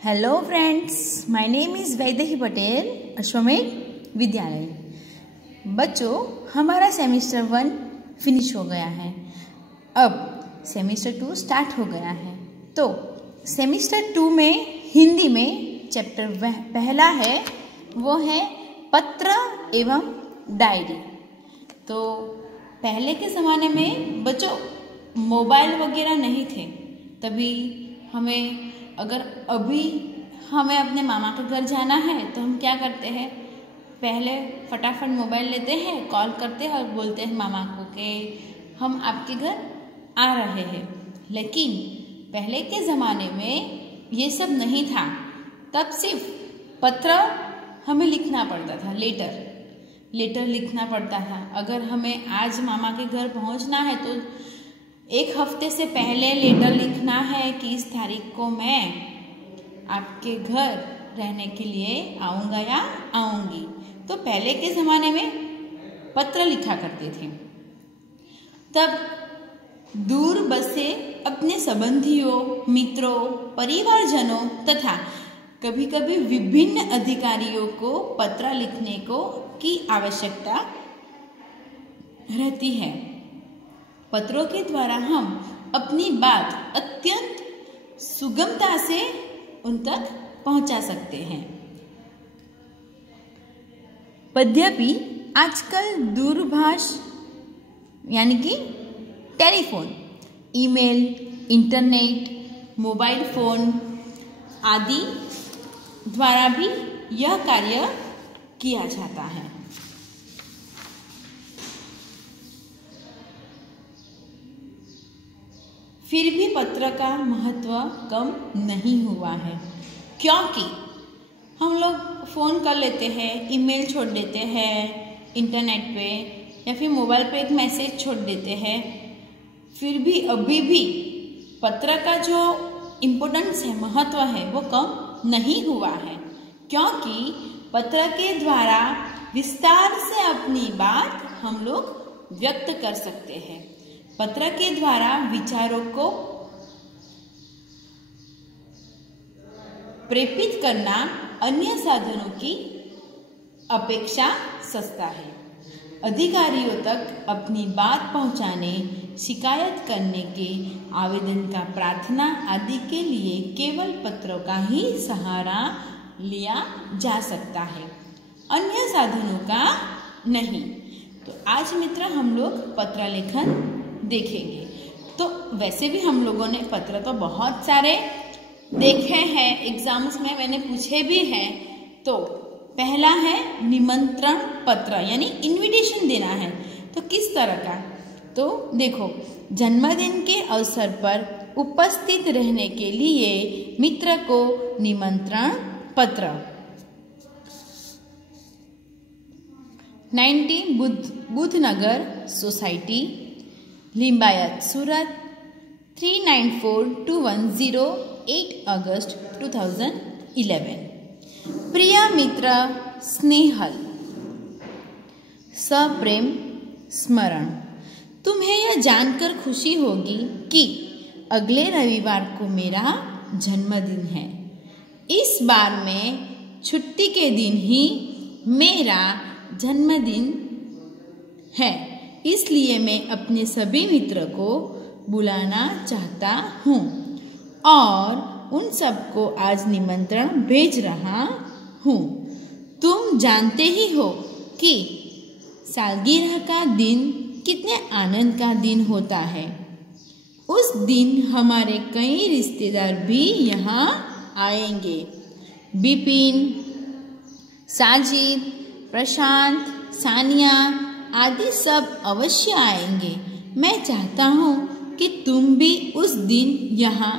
Hello friends, my name is Vaidehi Patel, अश्वमेध विद्यालय। बच्चों, हमारा सेमेस्टर 1 फिनिश हो गया है। अब सेमेस्टर 2 स्टार्ट हो गया है। तो सेमेस्टर 2 में हिंदी में चैप्टर पहला है, वो है पत्र एवं डायरी। तो पहले के ज़माने में बच्चों मोबाइल वगैरह नहीं थे, तभी हमें अगर अभी हमें अपने मामा के घर जाना है तो हम क्या करते हैं, पहले फटाफट मोबाइल लेते हैं, कॉल करते हैं और बोलते हैं मामा को कि हम आपके घर आ रहे हैं। लेकिन पहले के ज़माने में ये सब नहीं था। तब सिर्फ पत्र हमें लिखना पड़ता था, लेटर लिखना पड़ता था। अगर हमें आज मामा के घर पहुंचना है तो 1 हफ्ते से पहले लेटर लिखना है कि इस तारीख को मैं आपके घर रहने के लिए आऊँगा या आऊँगी। तो पहले के ज़माने में पत्र लिखा करते थे। तब दूर बसे अपने संबंधियों, मित्रों, परिवारजनों तथा कभी कभी विभिन्न अधिकारियों को पत्र लिखने की आवश्यकता रहती है। पत्रों के द्वारा हम अपनी बात अत्यंत सुगमता से उन तक पहुंचा सकते हैं। यद्यपि आजकल दूरभाष यानी कि telephone, email, internet, mobile phone आदि द्वारा भी यह कार्य किया जाता है। फिर भी पत्र का महत्व कम नहीं हुआ है, क्योंकि हम लोग फ़ोन कर लेते हैं, ईमेल छोड़ देते हैं इंटरनेट पे, या फिर मोबाइल पे एक मैसेज छोड़ देते हैं। फिर भी अभी भी पत्र का जो इम्पोर्टेंस है, महत्व है, वो कम नहीं हुआ है, क्योंकि पत्र के द्वारा विस्तार से अपनी बात हम लोग व्यक्त कर सकते हैं। पत्र के द्वारा विचारों को प्रेषित करना अन्य साधनों की अपेक्षा सस्ता है। अधिकारियों तक अपनी बात पहुंचाने, शिकायत करने के, आवेदन का प्रार्थना आदि के लिए केवल पत्रों का ही सहारा लिया जा सकता है, अन्य साधनों का नहीं। तो आज मित्र हम लोग पत्र लेखन देखेंगे। तो वैसे भी हम लोगों ने पत्र तो बहुत सारे देखे हैं, एग्जाम्स में मैंने पूछे भी हैं। तो पहला है निमंत्रण पत्र, यानी इनविटेशन देना है। तो किस तरह का, तो देखो, जन्मदिन के अवसर पर उपस्थित रहने के लिए मित्र को निमंत्रण पत्र। 19 बुद्धनगर सोसाइटी, लिंबायत, सूरत, 394210, 8 अगस्त 2011। प्रिय मित्र स्नेहल, सप्रेम स्मरण। तुम्हें यह जानकर खुशी होगी कि अगले रविवार को मेरा जन्मदिन है। इस बार में छुट्टी के दिन ही मेरा जन्मदिन है, इसलिए मैं अपने सभी मित्र को बुलाना चाहता हूँ और उन सबको आज निमंत्रण भेज रहा हूँ। तुम जानते ही हो कि सालगिरह का दिन कितने आनंद का दिन होता है। उस दिन हमारे कई रिश्तेदार भी यहाँ आएंगे। बिपिन, साजिद, प्रशांत, सानिया आदि सब अवश्य आएंगे। मैं चाहता हूँ कि तुम भी उस दिन यहाँ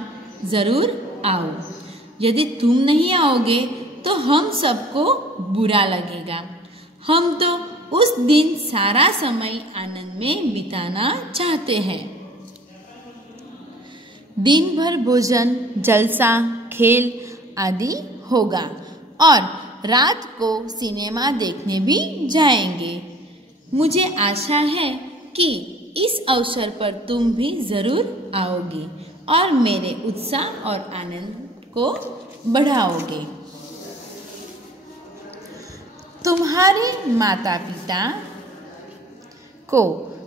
ज़रूर आओ। यदि तुम नहीं आओगे तो हम सबको बुरा लगेगा। हम तो उस दिन सारा समय आनंद में बिताना चाहते हैं। दिन भर भोजन, जलसा, खेल आदि होगा और रात को सिनेमा देखने भी जाएंगे। मुझे आशा है कि इस अवसर पर तुम भी ज़रूर आओगे और मेरे उत्साह और आनंद को बढ़ाओगे। तुम्हारे माता पिता को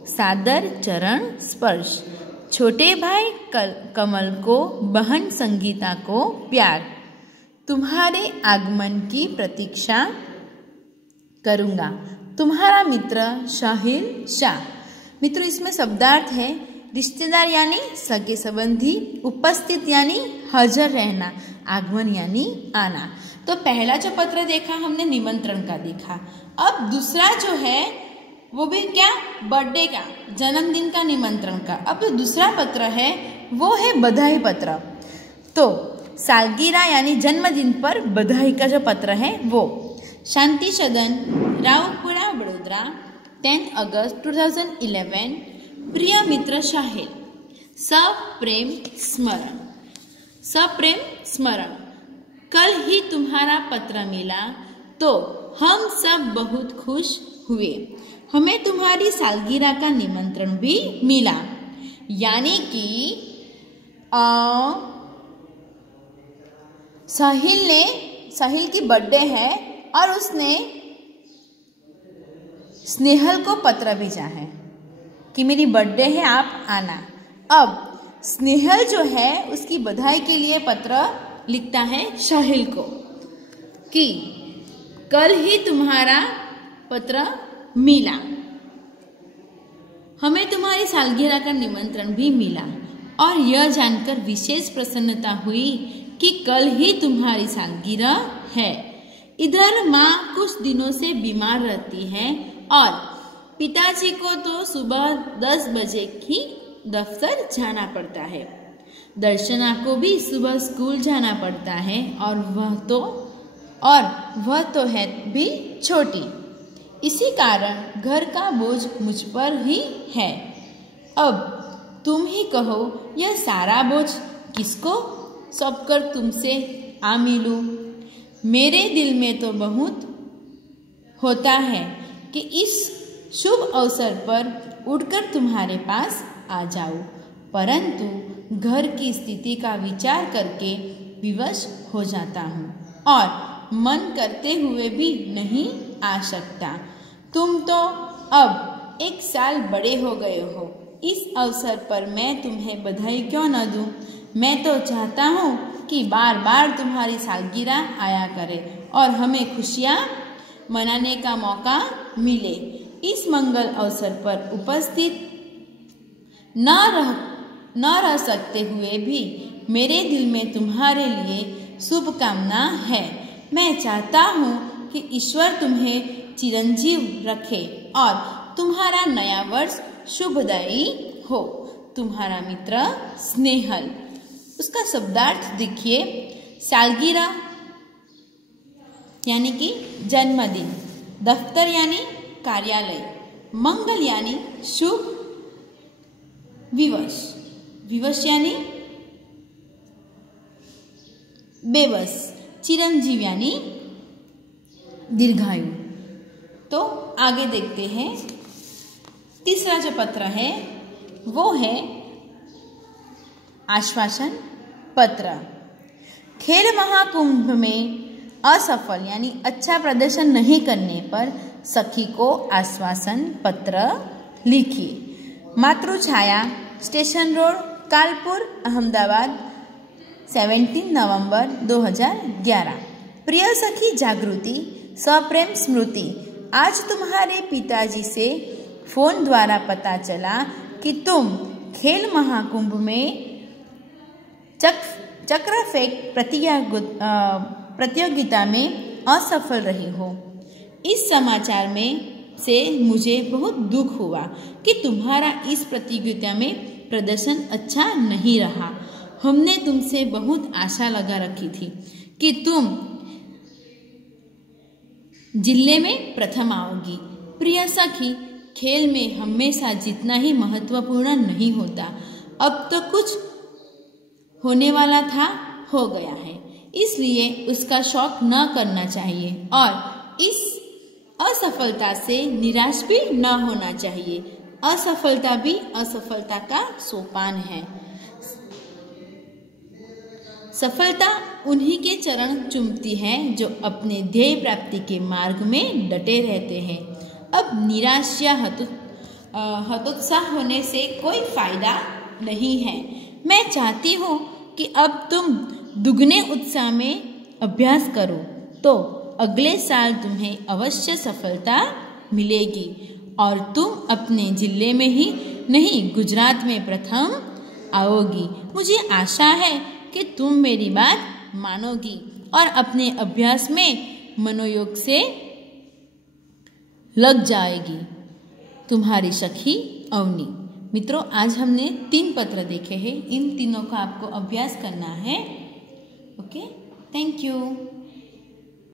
सादर चरण स्पर्श, छोटे भाई कमल को, बहन संगीता को प्यार। तुम्हारे आगमन की प्रतीक्षा करूँगा। तुम्हारा मित्र शाहिल शाह। मित्रों, इसमें शब्दार्थ है रिश्तेदार यानी सगे संबंधी, उपस्थित यानी हाजिर रहना, आगमन यानी आना। तो पहला जो पत्र देखा हमने निमंत्रण का देखा। अब दूसरा जो है वो भी क्या, बर्थडे का, जन्मदिन का निमंत्रण का। अब जो दूसरा पत्र है वो है बधाई पत्र। तो सालगिरह यानी जन्मदिन पर बधाई का जो पत्र है वो। शांति सदन, रावपुरा, वडोदरा, 10 अगस्त 2011। प्रिय मित्र शाहिल, सप्रेम स्मरण। सप्रेम स्मरण, कल ही तुम्हारा पत्र मिला तो हम सब बहुत खुश हुए। हमें तुम्हारी सालगिरह का निमंत्रण भी मिला। यानी कि साहिल की बर्थडे है और उसने स्नेहल को पत्र भेजा है कि मेरी बर्थडे है, आप आना। अब स्नेहल जो है उसकी बधाई के लिए पत्र लिखता है शाहिल को कि कल ही तुम्हारा पत्र मिला, हमें तुम्हारी सालगिरह का निमंत्रण भी मिला और यह जानकर विशेष प्रसन्नता हुई कि कल ही तुम्हारी सालगिरह है। इधर माँ कुछ दिनों से बीमार रहती है और पिताजी को तो सुबह 10 बजे ही दफ्तर जाना पड़ता है। दर्शना को भी सुबह स्कूल जाना पड़ता है और वह तो है भी छोटी। इसी कारण घर का बोझ मुझ पर ही है। अब तुम ही कहो यह सारा बोझ किसको सौंपकर तुमसे आ मिलूं। मेरे दिल में तो बहुत होता है कि इस शुभ अवसर पर उठकर तुम्हारे पास आ जाऊं, परंतु घर की स्थिति का विचार करके विवश हो जाता हूँ और मन करते हुए भी नहीं आ सकता। तुम तो अब 1 साल बड़े हो गए हो। इस अवसर पर मैं तुम्हें बधाई क्यों न दूं। मैं तो चाहता हूँ कि बार बार तुम्हारी सालगिरह आया करे और हमें खुशियाँ मनाने का मौका मिले। इस मंगल अवसर पर उपस्थित न रह सकते हुए भी मेरे दिल में तुम्हारे लिए शुभकामना है। मैं चाहता हूँ कि ईश्वर तुम्हें चिरंजीव रखे और तुम्हारा नया वर्ष शुभदायी हो। तुम्हारा मित्र स्नेहल। उसका शब्दार्थ देखिए, सालगिरह यानी कि जन्मदिन, दफ्तर यानी कार्यालय, मंगल यानी शुभ, विवश यानी बेबस, चिरंजीव यानी दीर्घायु। तो आगे देखते हैं। तीसरा जो पत्र है वो है आश्वासन पत्र। खेल महाकुंभ में असफल यानी अच्छा प्रदर्शन नहीं करने पर सखी को आश्वासन पत्र लिखिए। मातृछाया, स्टेशन रोड, कालपुर, अहमदाबाद, 17 नवंबर 2011। प्रिय सखी जागृति, सप्रेम स्मृति, आज तुम्हारे पिताजी से फोन द्वारा पता चला कि तुम खेल महाकुंभ में चक्र फेंक प्रतियोगिता में असफल रही हो। इस समाचार में से मुझे बहुत दुख हुआ कि तुम्हारा इस प्रतियोगिता में प्रदर्शन अच्छा नहीं रहा। हमने तुमसे बहुत आशा लगा रखी थी कि तुम जिले में प्रथम आओगी। प्रिय सखी, खेल में हमेशा जितना ही महत्वपूर्ण नहीं होता। अब तो कुछ होने वाला था, हो गया है, इसलिए उसका शौक न करना चाहिए और इस असफलता से निराश भी न होना चाहिए। असफलता भी असफलता का सोपान है। सफलता उन्हीं के चरण चूमती है जो अपने ध्येय प्राप्ति के मार्ग में डटे रहते हैं। अब निराश या हतोत्साह होने से कोई फायदा नहीं है। मैं चाहती हूँ कि अब तुम दुगने उत्साह में अभ्यास करो, तो अगले साल तुम्हें अवश्य सफलता मिलेगी और तुम अपने जिले में ही नहीं, गुजरात में प्रथम आओगी। मुझे आशा है कि तुम मेरी बात मानोगी और अपने अभ्यास में मनोयोग से लग जाएगी। तुम्हारी सखी अवनी। मित्रों, आज हमने 3 पत्र देखे हैं। इन तीनों का आपको अभ्यास करना है। Okay, thank you.